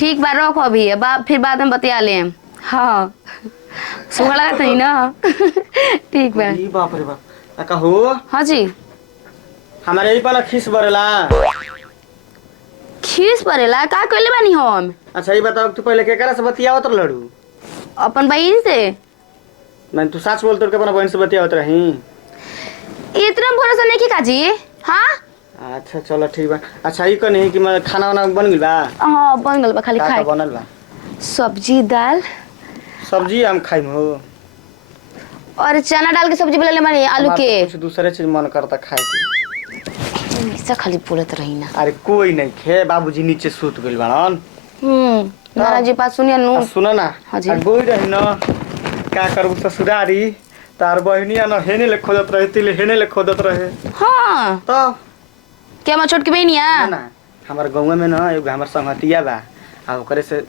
ठीक बा रखो अभी फिर बाद में बतिया ले। हाँ सुहला नहीं ना। ठीक बा। अरे बाप रे बाप कहो। हाँ जी। हमारे यही पाला खीस बरेला। खीस पड़ेला का कइले बानी हम। अच्छा ये बताओ तू पहले केकरा से बतियावत लड़ू। अपन बहन से। मैं तू सच बोल तो अपना बहन से बतियावत रही। इतना भरोसा नहीं की काजी। हाँ अच्छा चलो ठीक बा। अच्छा ये कनी कि मैं खाना वाना बन गइल बा। हाँ बन गल बा खाली का खाए बनल बा। सब्जी दाल सब्जी हम खाइम हो। और चना डाल के सब्जी बनाले मानी आलू हमार के। तो कुछ दूसरे चीज मन करता खाए के। हमेशा खाली बोलत रही ना। अरे कोई नहीं खे बाबूजी नीचे सूत गइल बाड़न। नाना जी बात सुनिए नु। सुनो ना। हाँ जी। गोई रही न का करबू ससुरारी तार बहनिया न हेने ले खोदत रहे तिले हेने ले खोदत रहे। हाँ तो क्या मैं छोटकी बहनिया। ना हमार गांव में न एगो हमर संगतिया बा आ ओकरे से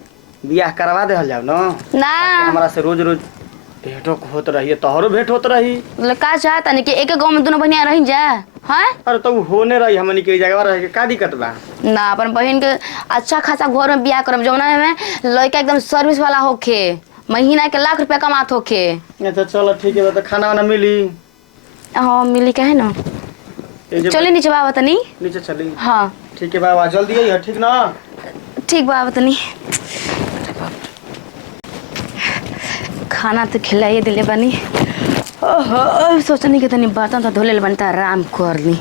बियाह करवा देहल जाओ न। ना हमरा से रोज रोज भेंटो होत रही तोहरो भेंट होत रही। मतलब का चाहता नहीं कि एक गांव में दोनों बहनिया रही जा। हाँ अरे तो होने रही हमनी के जगह रहे के का दिक्कत बा। ना अपन बहन के अच्छा खासा घर में बियाह करब जौना में लड़का एकदम सर्विस वाला होखे महीना के लाख रुपया कमात होखे। अच्छा चलो ठीक है तो खाना वाना मिली। हाँ मिली का है ना। चलिए नीचे बाबा तनी। नीचे चली। हाँ ठीक है बाबा जल्दी आई ठीक ना। ठीक बाबा तनी। खाना तो खिलाइए दिले बनी। ओहो सोचनी कि तनी बर्तन तो धोले बनी तो आराम कर ली।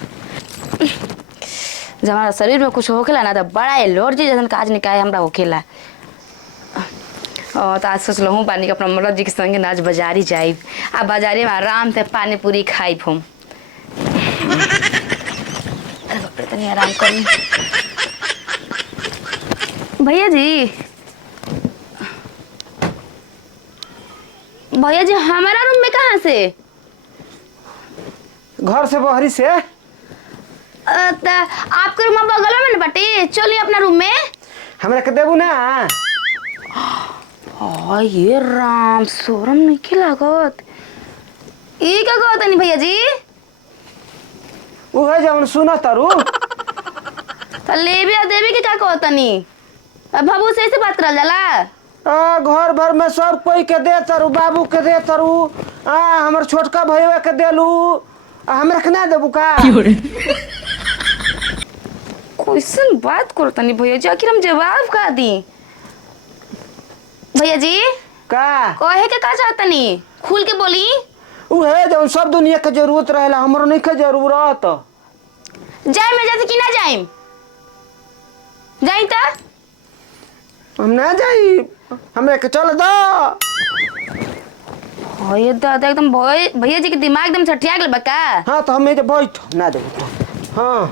जब हमारा शरीर में कुछ होखेला ना तो बड़ा एलर्जी जैसन काज निकाय हमरा होखेला। तो आज सोच लहूँ पानी के अपना मर्द जी के संगे आज बाजारी जाइब आ बाजारे में आराम से पानी पूरी खाइब हम। तनी आराम कर ली। भैया जी हमारा रूम में कहाँ से। घर से बहरी से। आपके रूम बगल में ना बाटे चलिए अपना रूम में। हमरा के देबू ना। ये राम शोरम नहीं की लागत। ई का कहत नहीं भैया जी। उहे जवन सुन तारू। तो लेबे आ देबे के का कहत नहीं। बाबू से ऐसे बात करल जाला। घर भर में सब कोई के दे तारू बाबू के दे तारू हमर छोटका भैया के देलू हमरा के ना देबू का। कैसन बात करत नहीं भैया जी आखिर हम जवाब का दी। भैया जी का कहे के का चाहत नहीं खुल के बोली। उहे जवन सब दुनिया के जरूरत रहेला हमरो नहीं के जरूरत। जाए में जैसे कि ना जाए जाई ता हम ना जाई हमरा के चल दो। ये दादा एकदम भैया जी के दिमाग एकदम छठिया गेल बा का। हाँ तो हम बैठ ना देबू तो। हाँ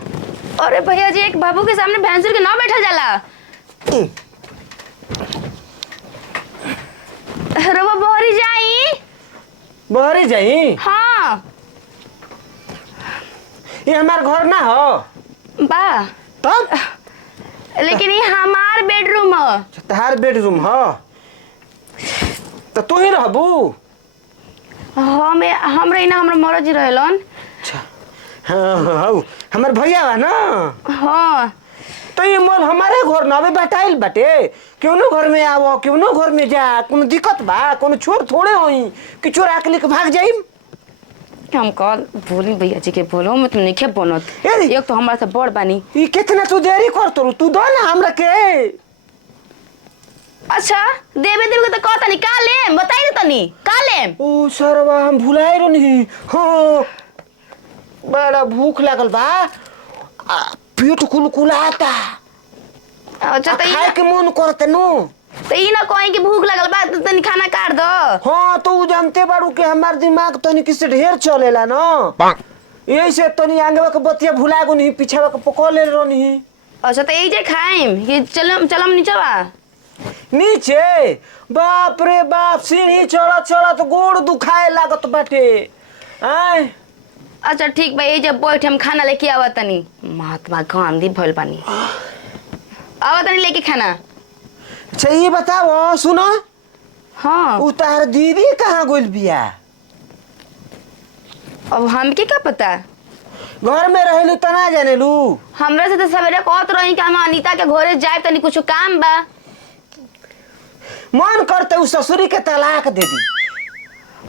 अरे भैया जी एक बाबू के सामने भैंसुर के ना बैठा जाला। रवा बहरी जाई। बहरी जाई। हाँ ये हमार घर ना हो बा तब लेकिन ये हमार बेडरूम है। तहार बेडरूम हो तो तू ही रहबू। हम रही ना हमरा मरद जी रहेलन। अच्छा हाँ हमार भैया बा ना। हाँ तो ये मोल हमारे घर ना बैठाइल बाटे क्यों घर में आवो क्यों घर में जा कोनो दिक्कत बा कोनो चोर थोड़े होई कि चोर आके लेके भाग जाई। हम कल बोली भैया जी के बोलो मैं तुम नहीं बनत एक तो हमारा से बड़ बानी। ये कितना तू देरी कर तू दो ना हमरा के। अच्छा देवे देवे तो कहता नहीं का लेम बताई दे तनी का लेम। ओ सरवा हम भुलाए रहनी। हाँ बड़ा भूख लागल बा पेट कुलकुलाता। अच्छा तो खाए के मन करते नो। तो ई ना कोई की भूख लगल बा तो तनी खाना काट दो। हाँ तो जानते बाड़ू के हमार दिमाग तनी किसे ढेर चलेला ना यही से तनी आगे के बतिया भुला गो नहीं पीछे के पकड़ ले रहनी। अच्छा तो यही जे खाइम ये चलम नीचे बा। नीचे बाप रे बाप सीढ़ी चढ़ चढ़ तो गोड़ दुखाए लागत बाटे। आय अच्छा ठीक बा ये जब बैठ हम खाना लेके आवा तनी महात्मा गांधी भइल बानी आवा तनी लेके खाना। अच्छा ये बताओ सुनो। हाँ उतार दीदी कहाँ गोल बिया। अब हमके क्या पता घर में रहेलू तना जाने लू। हमरा से तो सवेरे कहत रही कि हम अनीता के घरे जाए तनी कुछ काम बा। मन करते उ ससुरी के तलाक दे दी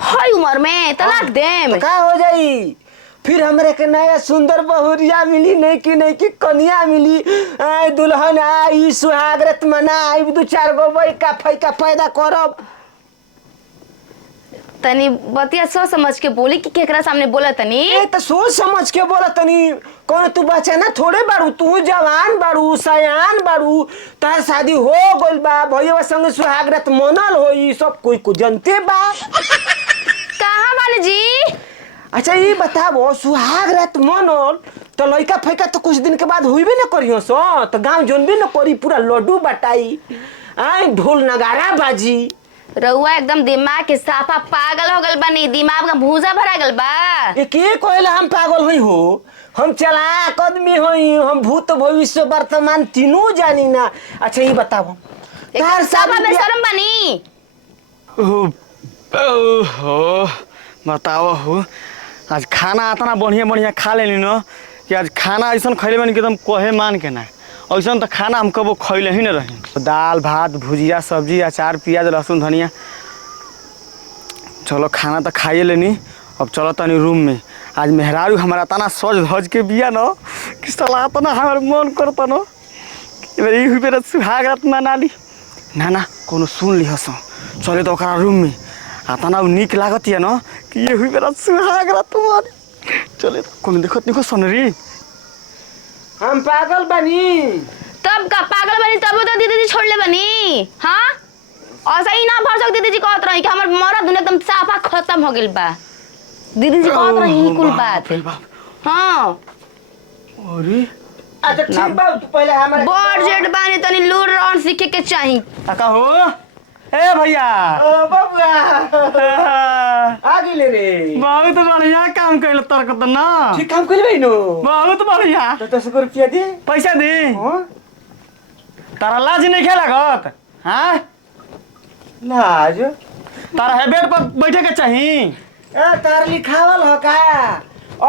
हई उम्र में तलाक देम तो का हो जाई फिर हमरे के नया सुंदर बहुरिया मिली नहीं कि कन्या मिली आई दुल्हन आई सुहागरत मनाई 2-4 गो बैका फैका पैदा करब तनी बतिया सोच समझ के बोली कि केकरा सामने बोला तनी ए तो सोच समझ के बोला तनी कौन तू बच्चा ना थोड़े बाड़ू तू जवान बाड़ू सयान बाड़ू तार शादी हो गइल बा भैया संग सुहागरत मनल होई सब कोई को जनते बा कहाँ बानी जी अच्छा ये बताबो सुहागरत मनल तो लइका फैका तो कुछ दिन के बाद हुई भी ना करियो सो तो गांव जोन भी ना करी पूरा लड्डू बटाई आई ढोल नगारा बाजी रउआ एकदम दिमाग के साफा पागल हो गल बानी दिमाग का भूसा भरा गल बा एक कहले हम पागल हुई हो हम चालाक आदमी हुई हम भूत भविष्य वर्तमान तीनों जानी ना अच्छा ये बताओ तार साफा में शर्म बानी ओहो बताओ हो आज खाना इतना बढ़िया बढ़िया खा लेनी न कि आज खाना ऐसा खैले बनी कि एकदम कहे मान के ना ऐसा तो खाना हम कबो खैले ही न रही दाल भात भुजिया सब्जी अचार प्याज लहसुन धनिया चलो खाना तो खाइए लेनी अब चलो तनी रूम में आज मेहरारू हमारा तना सज धज के बिया न कि साला तना हमार मन करता न यही बेरा सुहागरात मना ली ना कोनो सुन ली हसो चले तो ओकरा रूम में आतना निक लागत है न कि ये हुई बेरा सुहागरात तुम्हारी चले कोनो देखत निको सनरी हम पागल बनी तब का पागल बनी तब तो दीदी जी छोड़ ले बनी हाँ ऐसा ही ना भर सक दीदी जी कहत रही कि हमर मरद एकदम साफा खत्म हो गेल बा दीदी जी कहत रही कुल बात हाँ अरे अच्छा ठीक बा तू पहले हमारे बजट बानी तनी लूर रन सीखे के चाही काका हो ए भैया ओ बबुआ आ गेले रे बहुत बढ़िया काम कैल तरक त ना ठीक काम कइले भाई नो बहुत बढ़िया तो 10 रुपया दे पैसा दे हां तारा लाज नहीं खेला लागत हां लाज तारा है बेड पर बैठे के चाही ए तार लिखावल हो का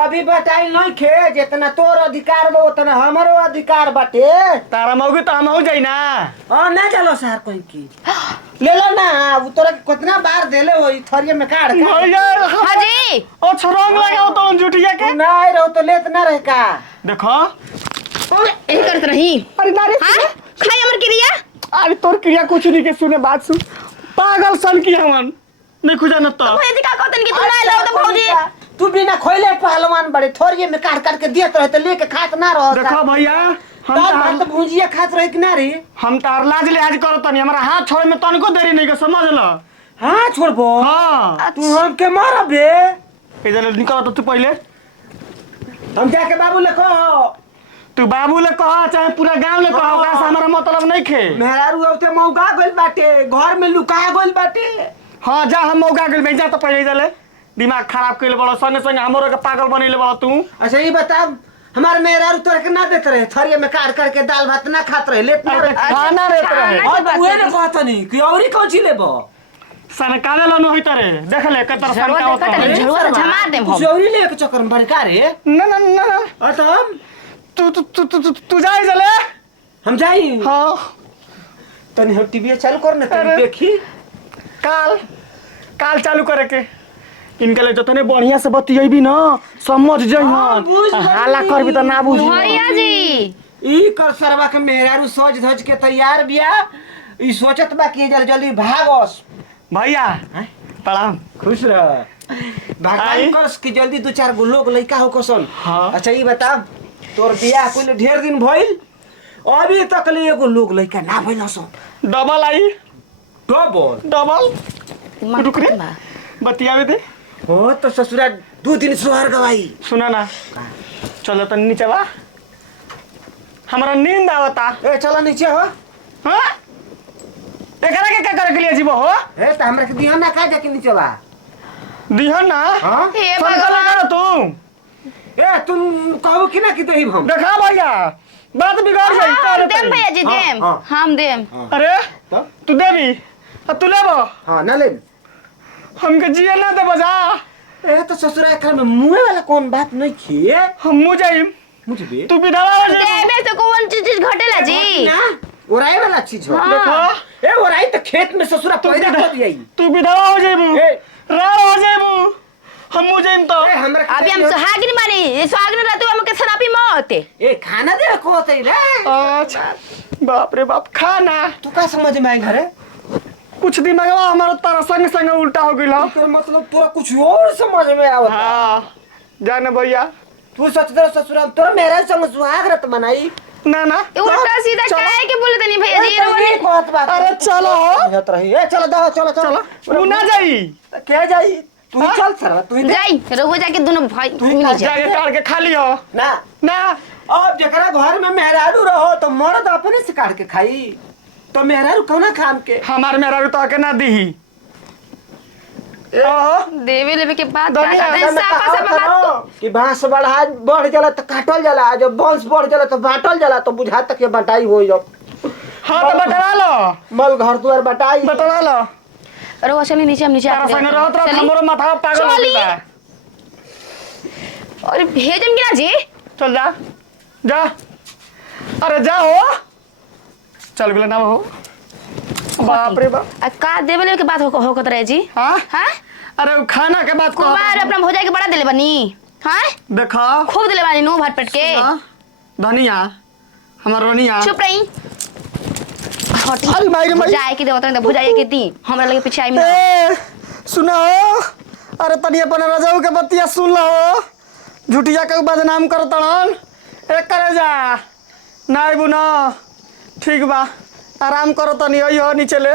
अभी बताई नहीं खे जितना तोर अधिकार बा उतना हमरो अधिकार बाटे तारा मौगी तो हम हो जाई ना हां ना चलो सर कोई की ले लो ना वो तोरा कितना बार देले होई थरिया में काट भैया हाजी ओ छोरंग लगाओ तो जुटिया के ना आई रहो तो लेत ना रह का देखो ए करत रही अरे ना रे हां खाई हमर क्रिया अरे तोर क्रिया कुछ नहीं के सुने बात सुन पागल सन की हमन नहीं खुजा न तो भौजी का कहतन कि तू ना लाओ तो भौजी तू बिना खोइले पहलवान बड़े थोड़िए में काट के दियत रहे तो लेके खात ना रहो देखो भैया हम तो भुजिया खात रहे कि ना रे हम तार लाज लिहाज करो तनी हमारा हाथ छोड़े में तनको देरी नहीं के समझ ल हां छोड़बो हां तू हम के मारब रे इधर निकल तो तू पहले हम जाके बाबू ले कहो तू बाबू ले कहा चाहे पूरा गांव ले कहा ओकरा से हमारा मतलब नहीं खे मेहरारू औते मौका गइल बाटे घर में लुका गइल बाटे हां जा हम मौका गइल भेजा तो पहले इधर ले दिमाग खराब कइले बड़ा संगे संगे हमरो के पागल बनइले बड़ा तू अच्छा ये बता हमार मेहरारू तोरा के ना देत रहे थरिया में काट के दाल भात ना खात रहे लेत ना रहे खाना रहत रहे और तू ने कहत नहीं कि औरी कौन ची लेबो सन काले लनु होई तरे देख ले कतर सन का होता है झड़वा झमा देम हम औरी ले के चक्कर में बड़का रे ना ना ना ना और तो हम तू जाई चले हम जाई हां तनी हम टीवी चालू कर ना तनी देखी काल चालू करे के इनके लिए जतने बढ़िया से बतियेबी ना समझ जइहन हाला करबी त ना बुझी भैया जी ई कर सरवा के मेहरारू सोच धज के तैयार बिया ई सोचत बा कि जल्दी जल्दी भागस भैया प्रणाम खुश रह भगवान करस कि जल्दी 2-4 गो लोग लइका हो कसन हाँ। अच्छा ई बता तोर बियाह कोई ढेर दिन भइल अभी तक ले एगो लोग लइका ना भइल हसन डबल आई डबल रुक रे बतियावे दे हो तो ससुरा 2 दिन सोहर गवाई सुना ना चलो तो नीचे बा हमारा नींद आवता ए चलो नीचे हो हां एकरा के करे के लिए जीवो हो ए त हमरा के दिहन ना का जाके नीचे बा दिहन ना हां हे चल भगवान तू ए तुम कहबो कि ना कि देहिब हम देखा भैया बात बिगड़ गई हाँ, देम भैया जी हाँ, देम हाँ। हम देम अरे तब तू देबी तू लेबो हां ना ले हमके जिए ना दे बजा ए तो ससुरा एकरा में मुंह वाला कौन बात नहीं खिए हम मु जाइम मुझे बे तू विधवा हो जाइम देबे से कौन चीज घटेला जी ना ओराई वाला चीज हो हाँ। देखो ए ओराई तो खेत में ससुरा पैदा कर दिया तू विधवा हो जाइबू ए। रार हो जाइबू हमू जाइम तो ए हमरा अभी हम सुहागिन मानी ये सुहागिन रहते हमके शराबी मौत ए खाना दे को होते रे अच्छा बाप रे बाप खाना तू का समझ में आई घरे कुछ दिमागवा हमारा तारा संग संग उल्टा हो गइल तेरा मतलब तोरा कुछ और समझ में आवत हाँ जाने भैया तू सोच दे ससुरा तोरा मेरे संग सुहाग रत मनाई ना ना ये उल्टा सीधा काहे के बोले तनी भैया जी रोने बहुत बात अरे चलो बुझत रही ए चलो दाओ चलो चलो तू ना जाई क्या जाई तू ही चल सर तू ही दे। जाई रहुआ जाके दोनों भाई तू ही मिल खा जा जाके काट के खा लियो ना ना अब जकरा घर में मेहरारू रहो तो मर्द अपने से काट के खाई तो मेहरारू कौना खाम के हमार मेरा तो के ना दीही ओहो देवे लेवे के बाद क्या दुनिया करते हैं में साफा कहावत साफा है बात ना को कि बांस बढ़ जाला तो काटल जाला जब बांस बढ़ जाला तो बांटल जाला तो बुझा तक के बटाई हो जब हाँ तो बटरा लो मल घर दुआर बटाई बटरा लो रहुआ चली नीचे हम नीचे तारा आते संग हैं। रहत रह चली। हमरो माथा पागल हो चली। गइल और भेजम कि ना जी चल जा जा अरे जा हो चल गेल ना हो बाप रे बाप आ का देवे लेवे के बात हो कत रहे जी हाँ हां अरे वो खाना के बात कुमार अपना भौजाई के बड़ा देले बनी हां देखो खूब देले बानी नो भर पेट के धनिया हमार रोनिया चुप रही हटी अरे माई रे माई। भौजाई के देवता ने भौजाई के दी हमरा लगे पीछे आई में ए सुनो अरे तनी अपन रजाऊ के बतिया सुन लो झूठिया के बदनाम कर तड़न ए करे जा नाई बुना ठीक बा आराम करो तनी अइहो नीचे ले